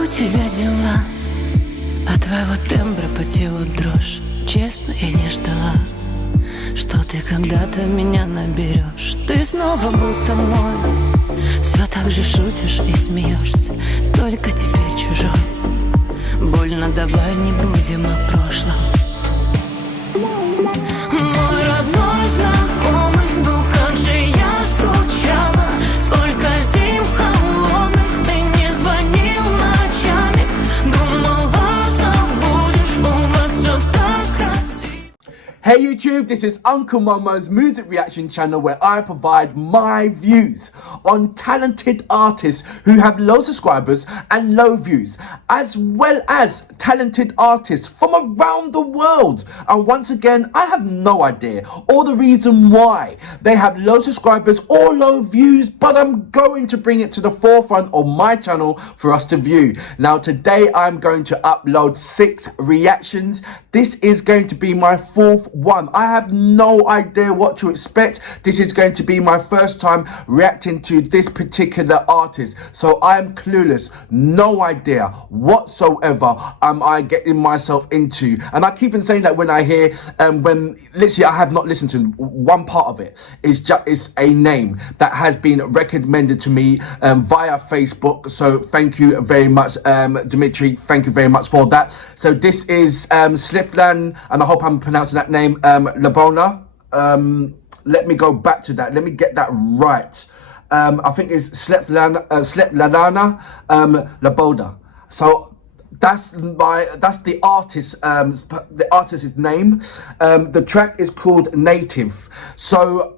у тебя дела? От твоего тембра по телу дрожь. Честно, я не ждала, что ты когда-то меня наберешь. Ты снова будто мой, все так же шутишь и смеешься, только теперь чужой. Больно, давай не будем о прошлом. Мой родной знакомый, ну как же я скучала. Сколько зим холодных ты не звонил ночами. Думала, забудешь, у вас все так красиво. Hey YouTube, this is Uncle Momo's music reaction channel where I provide my views on talented artists who have low subscribers and low views, as well as talented artists from around the world. And once again, I have no idea or the reason why they have low subscribers or low views, but I'm going to bring it to the forefront of my channel for us to view. Now today I'm going to upload 6 reactions. This is going to be my 4th one. I have no idea what to expect. This is going to be my first time reacting to this particular artist, so I am clueless, no idea whatsoever am I getting myself into. And I keep on saying that when I hear when literally I have not listened to one part of it. It's a name that has been recommended to me via Facebook, so thank you very much, Dimitri, thank you very much for that. So this is Sliflan, and I hope I'm pronouncing that name, Labona. Let me go back to that, let me get that right. I think it's Sleflana Laboda. So that's the artist's name. The track is called Native. So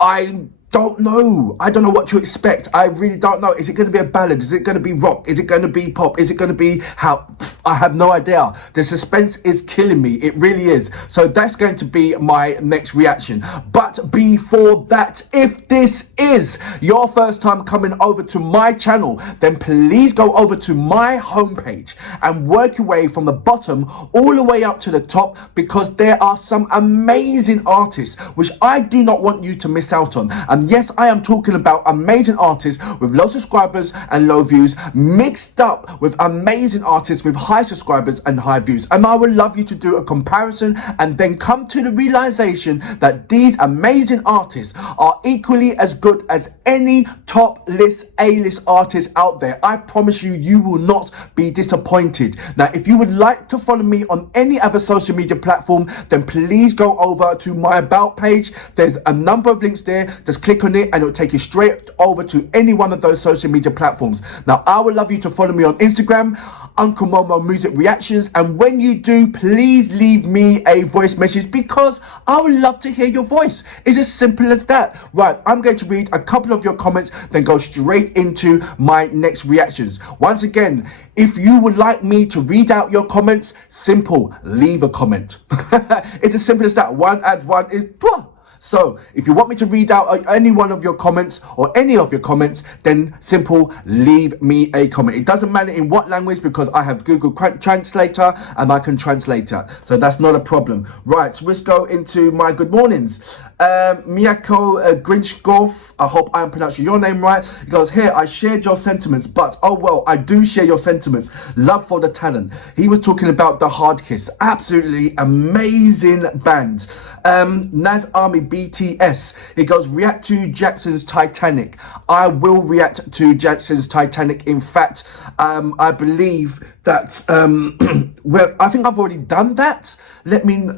I don't know what to expect. I really don't know. Is it going to be a ballad? Is it going to be rock? Is it going to be pop? Is it going to be how? I have no idea. The suspense is killing me, it really is. So that's going to be my next reaction. But before that, if this is your first time coming over to my channel, then please go over to my homepage and work your way from the bottom all the way up to the top, because there are some amazing artists which I do not want you to miss out on. And yes, I am talking about amazing artists with low subscribers and low views, mixed up with amazing artists with high subscribers and high views. And I would love you to do a comparison and then come to the realization that these amazing artists are equally as good as any top list A-list artist out there. I promise you, you will not be disappointed. Now, if you would like to follow me on any other social media platform, then please go over to my about page. There's a number of links there. Just click on it and it'll take you straight over to any one of those social media platforms. Now, I would love you to follow me on Instagram, Uncle Momo Music Reactions, and when you do, please leave me a voice message, because I would love to hear your voice. It's as simple as that. Right, I'm going to read a couple of your comments, then go straight into my next reactions. Once again, if you would like me to read out your comments, simple, leave a comment. It's as simple as that. 1 add 1 is 2. So if you want me to read out any one of your comments or any of your comments, then simple, leave me a comment. It doesn't matter in what language, because I have Google Translator and I can translate it. So that's not a problem. Right, so let's go into my good mornings. Miyako Grinchgolf, I hope I am pronouncing your name right. He goes, here, I shared your sentiments, but oh well, I do share your sentiments. Love for the talent. He was talking about the Hard Kiss. Absolutely amazing band. Naz Army BTS. He goes, react to Jackson's Titanic. I will react to Jackson's Titanic. In fact, I believe that well, I think I've already done that. Let me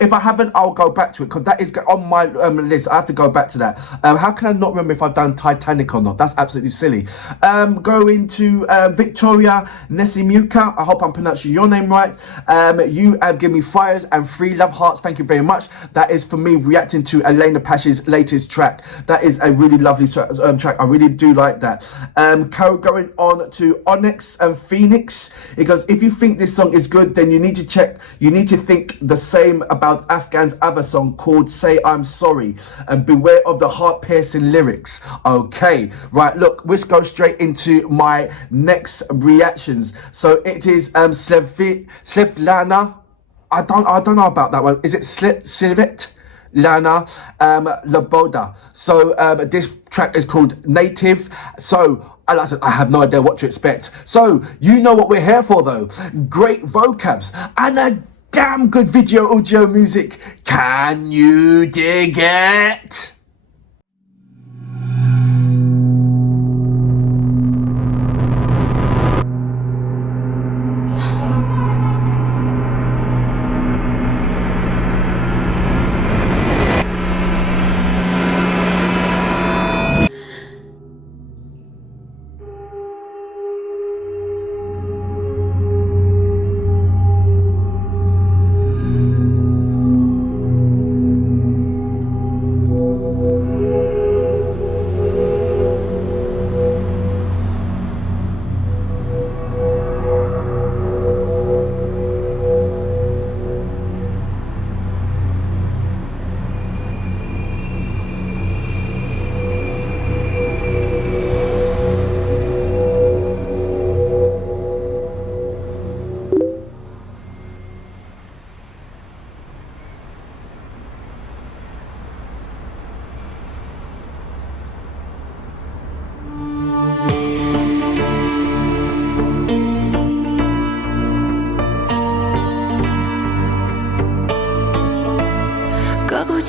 if I haven't, I'll go back to it, because that is on my list. I have to go back to that. How can I not remember if I've done Titanic or not? That's absolutely silly. Going to Victoria Nesimuka. I hope I'm pronouncing your name right. You have given me fires and 3 love hearts. Thank you very much. That is for me reacting to Elena Pash's latest track. That is a really lovely track. I really do like that. Going on to Onyx and Phoenix. It goes, if you think this song is good, then you need to think the same about Afghan's other song called Say I'm Sorry, and beware of the heart-piercing lyrics. Okay, right, look, let's go straight into my next reactions. So it is Slevlana. I don't know about that one. Is it Slivet? Lana Loboda. So this track is called Native. So like I said, I have no idea what to expect. So you know what we're here for though. Great vocabs and a damn good video audio music. Can you dig it?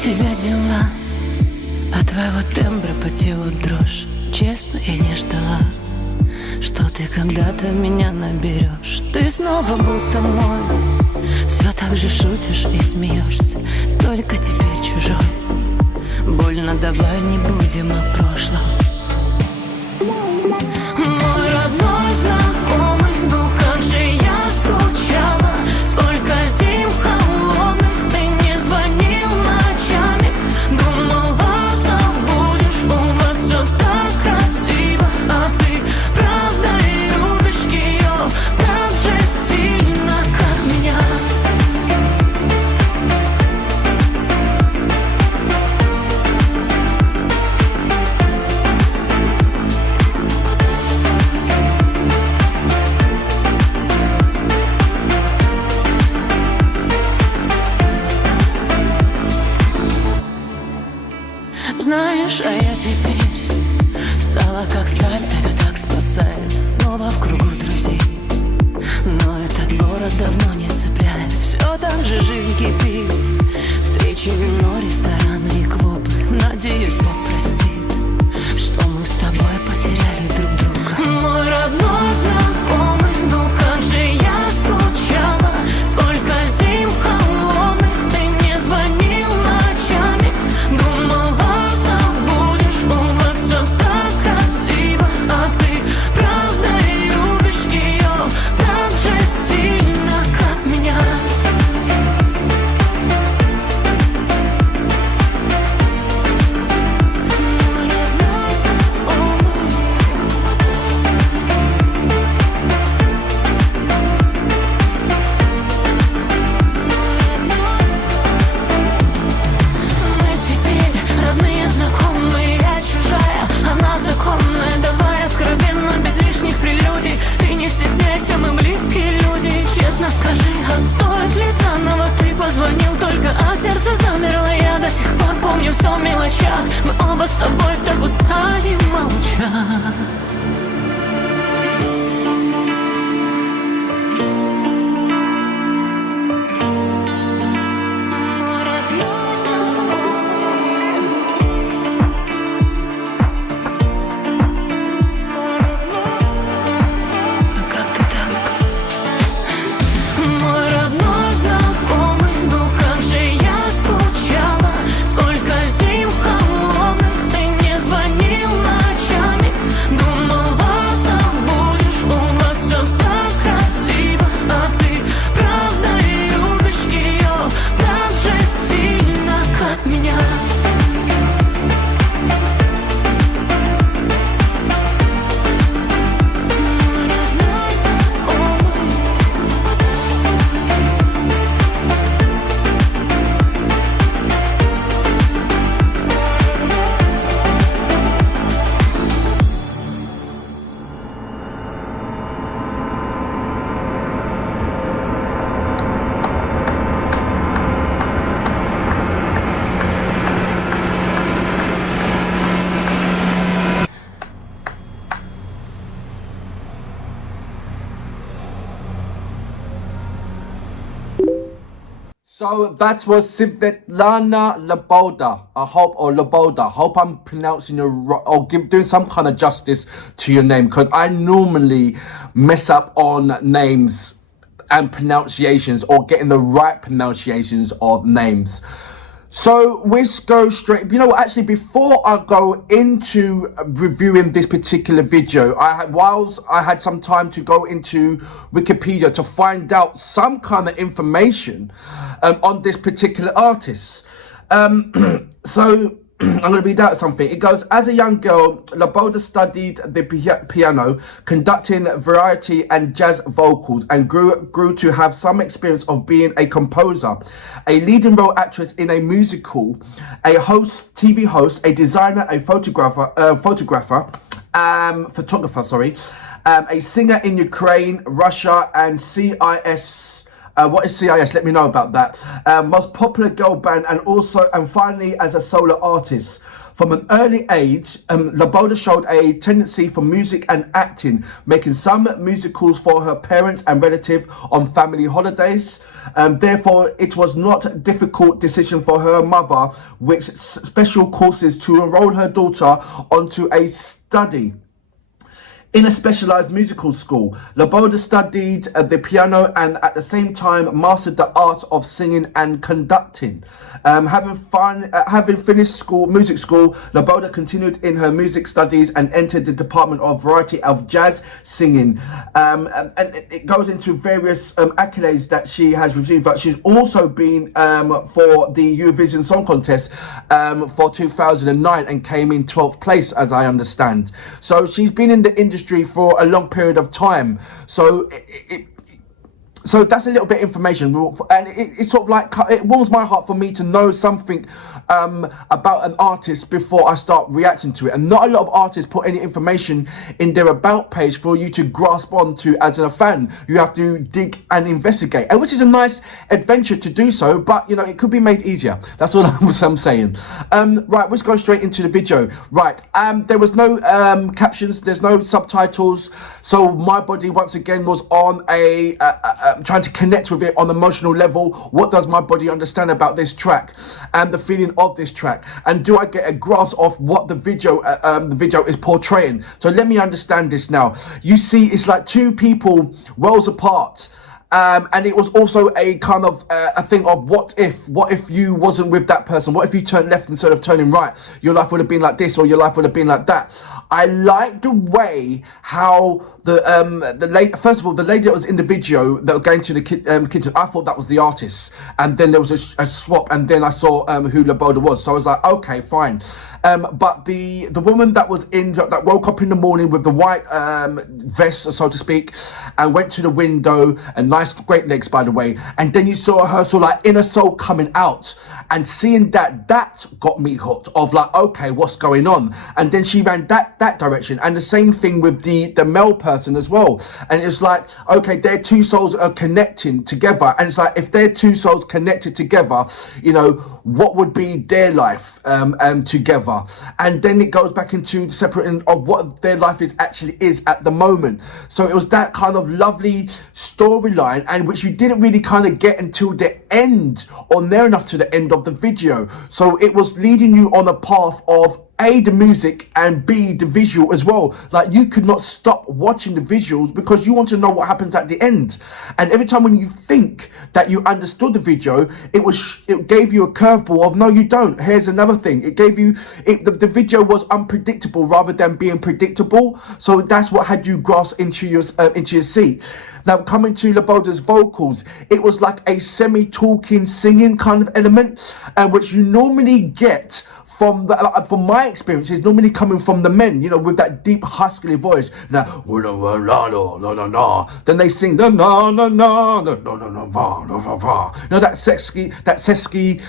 тебя дела? От твоего тембра по телу дрожь. Честно, я не ждала, что ты когда-то меня наберешь. Ты снова будто мой, все так же шутишь и смеешься, только теперь чужой. Больно, давай не будем о прошлом. Мой родной знакомый, ну как же я скучала. Сколько зим холодных ты не звонил ночами. Думала, забудешь, у нас все так красиво. А ты правда любишь ее так же сильно, как меня. Знаешь, а я теперь стала как сталь, это так спасает. Снова в кругу друзей, но этот город давно не цепляет. Все так же жизнь кипит, встречи, вино, рестораны и клубы. Надеюсь, Бог простит, что мы с тобой потеряли друг друга. Мой родной знакомый, ну как же я скучала. Сколько зим холодных ты не звонил ночами. Думала, скажи, а стоит ли заново? Ты позвонил только, а сердце замерло. Я до сих пор помню все в мелочах. Мы оба с тобой так устали молчать. Думала, So that was Svetlana Loboda. I hope, or Loboda. Hope I'm pronouncing it right, or doing some kind of justice to your name, because I normally mess up on names and pronunciations, or getting the right pronunciations of names. So let's go straight. You know what? Actually, before I go into reviewing this particular video, whilst I had some time to go into Wikipedia to find out some kind of information on this particular artist. So I'm going to read out something. It goes, as a young girl, Loboda studied the piano, conducting variety and jazz vocals, and grew to have some experience of being a composer, a leading role actress in a musical, a TV host, a designer, a photographer, a singer in Ukraine, Russia, and CIS. What is CIS? Let me know about that. Most popular girl band, and finally as a solo artist. From an early age, Loboda showed a tendency for music and acting, making some musicals for her parents and relatives on family holidays. Therefore, it was not a difficult decision for her mother, which special courses to enroll her daughter onto a study in a specialized musical school. Loboda studied the piano and at the same time mastered the art of singing and conducting. Having finished music school, Loboda continued in her music studies and entered the department of variety of jazz singing. And it goes into various accolades that she has received, but she's also been for the Eurovision Song Contest for 2009 and came in 12th place, as I understand. So she's been in the industry for a long period of time. So so that's a little bit of information, and it's sort of like, it warms my heart for me to know something about an artist before I start reacting to it. And not a lot of artists put any information in their about page for you to grasp onto as a fan. You have to dig and investigate, and which is a nice adventure to do so, but you know, it could be made easier. That's what I'm saying. Right, let's go straight into the video. Right, there was no captions, there's no subtitles, so my body once again was on a trying to connect with it on an emotional level. What does my body understand about this track and the feeling of this track, and do I get a grasp of what the video is portraying? So let me understand this now. You see, it's like two people worlds apart. And it was also a kind of a thing of what if you wasn't with that person? What if you turned left instead of turning right? Your life would have been like this, or your life would have been like that. I like the way how the lady, first of all, the lady that was in the video that was going to the kitchen, I thought that was the artist, and then there was a swap, and then I saw who Loboda was. So I was like, okay, fine. But the woman that was that woke up in the morning with the white vest, so to speak, and went to the window, and nice great legs, by the way, and then you saw her sort of like inner soul coming out, and seeing that got me hooked, of like, okay, what's going on? And then she ran that direction, and the same thing with the male person as well. And it's like, okay, their two souls are connecting together, and it's like, if their two souls connected together, you know, what would be their life together? And then it goes back into the separate end of what their life is at the moment. So it was that kind of lovely storyline, and which you didn't really kind of get until the end, or near enough to the end of the video. So it was leading you on a path of A, the music, and B, the visual as well. Like, you could not stop watching the visuals because you want to know what happens at the end. And every time when you think that you understood the video, it gave you a curveball of, no, you don't. Here's another thing. It gave you, the video was unpredictable rather than being predictable. So that's what had you grasp into your seat. Now, coming to Loboda's vocals, it was like a semi-talking, singing kind of element, which you normally get from my experience, is normally coming from the men, you know, with that deep husky voice. Now, then they sing the na na na na na na na. You know, that sesky.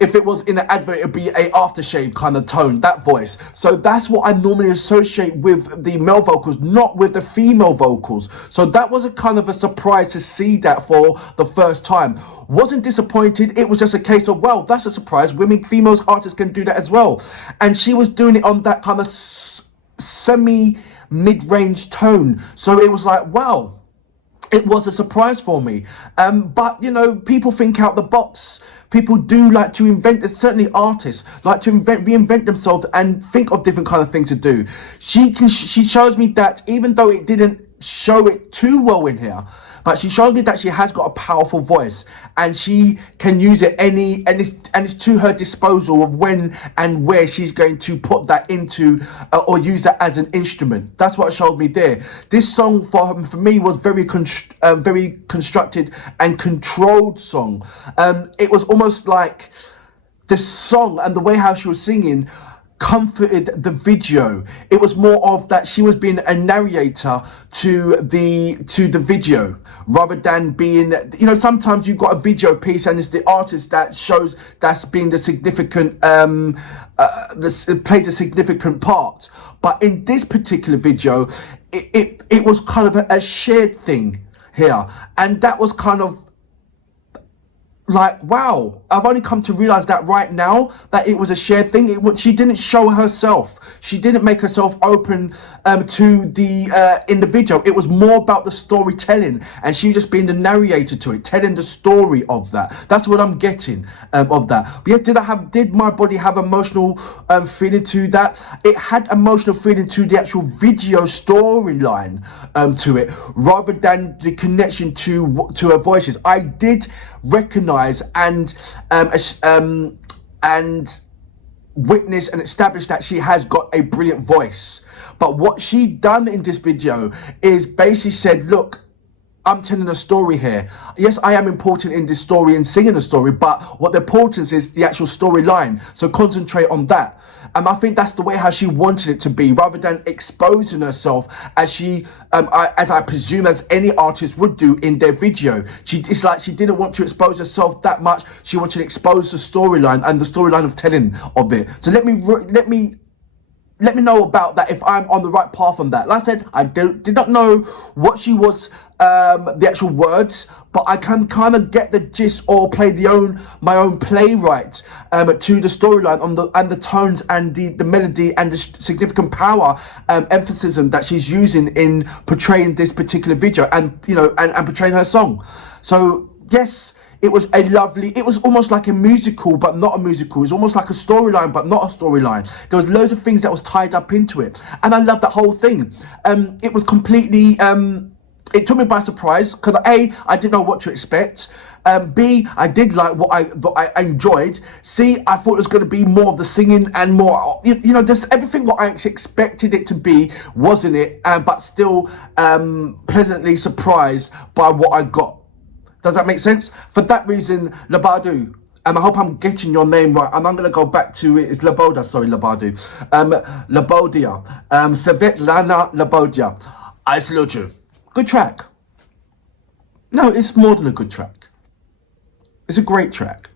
If it was in an advert, it'd be a aftershave kind of tone, that voice. So that's what I normally associate with the male vocals, not with the female vocals. So that was a kind of a surprise to see that for the first time. Wasn't disappointed. It was just a case of, well, that's a surprise. Female artists can do that as well. And she was doing it on that kind of semi mid-range tone. So it was like, wow. it was a surprise for me. But, you know, people think out the box. People do like to invent, certainly artists like to reinvent themselves and think of different kind of things to do. She shows me that even though it didn't show it too well in here, but she showed me that she has got a powerful voice and she can use it and it's to her disposal of when and where she's going to put that into or use that as an instrument. That's what it showed me there. This song for me was very constructed and controlled song. It was almost like the song and the way how she was singing comforted the video. It was more of that she was being a narrator to the video rather than being, you know, sometimes you've got a video piece and it's the artist that shows that's being the significant plays a significant part. But in this particular video it was kind of a shared thing here, and that was kind of like, wow, I've only come to realize that right now, that it was a shared thing. She didn't show herself. She didn't make herself open to the in the video. It was more about the storytelling, and she was just being the narrator to it, telling the story of that. That's what I'm getting of that. But yes, did my body have emotional feeling to that? It had emotional feeling to the actual video storyline to it, rather than the connection to her voices. I did recognize and witness and establish that she has got a brilliant voice. But what she done in this video is basically said, look, I'm telling a story here. Yes, I am important in this story and singing the story, but what the importance is the actual storyline. So concentrate on that. And I think that's the way how she wanted it to be, rather than exposing herself as she, as I presume as any artist would do in their video. It's like she didn't want to expose herself that much. She wanted to expose the storyline and the storyline of telling of it. So let me know about that if I'm on the right path on that. Like I said, I did not know what she was, the actual words, but I can kind of get the gist or play my own playwright to the storyline and the tones and the melody and the significant power emphasis that she's using in portraying this particular video and, you know, and portraying her song. So yes, it was it was almost like a musical, but not a musical. It was almost like a storyline, but not a storyline. There was loads of things that was tied up into it. And I love that whole thing. It was completely, it took me by surprise, because A, I didn't know what to expect. B, I did like what I enjoyed. C, I thought it was going to be more of the singing and more, you know, just everything what I expected it to be wasn't it, but still pleasantly surprised by what I got. Does that make sense? For that reason, Labadu, and I hope I'm getting your name right, and I'm going to go back to it. It's Laboda, sorry, Labadu. Labodia. Svetlana Labodia. I salute you. Good track. No, it's more than a good track. It's a great track.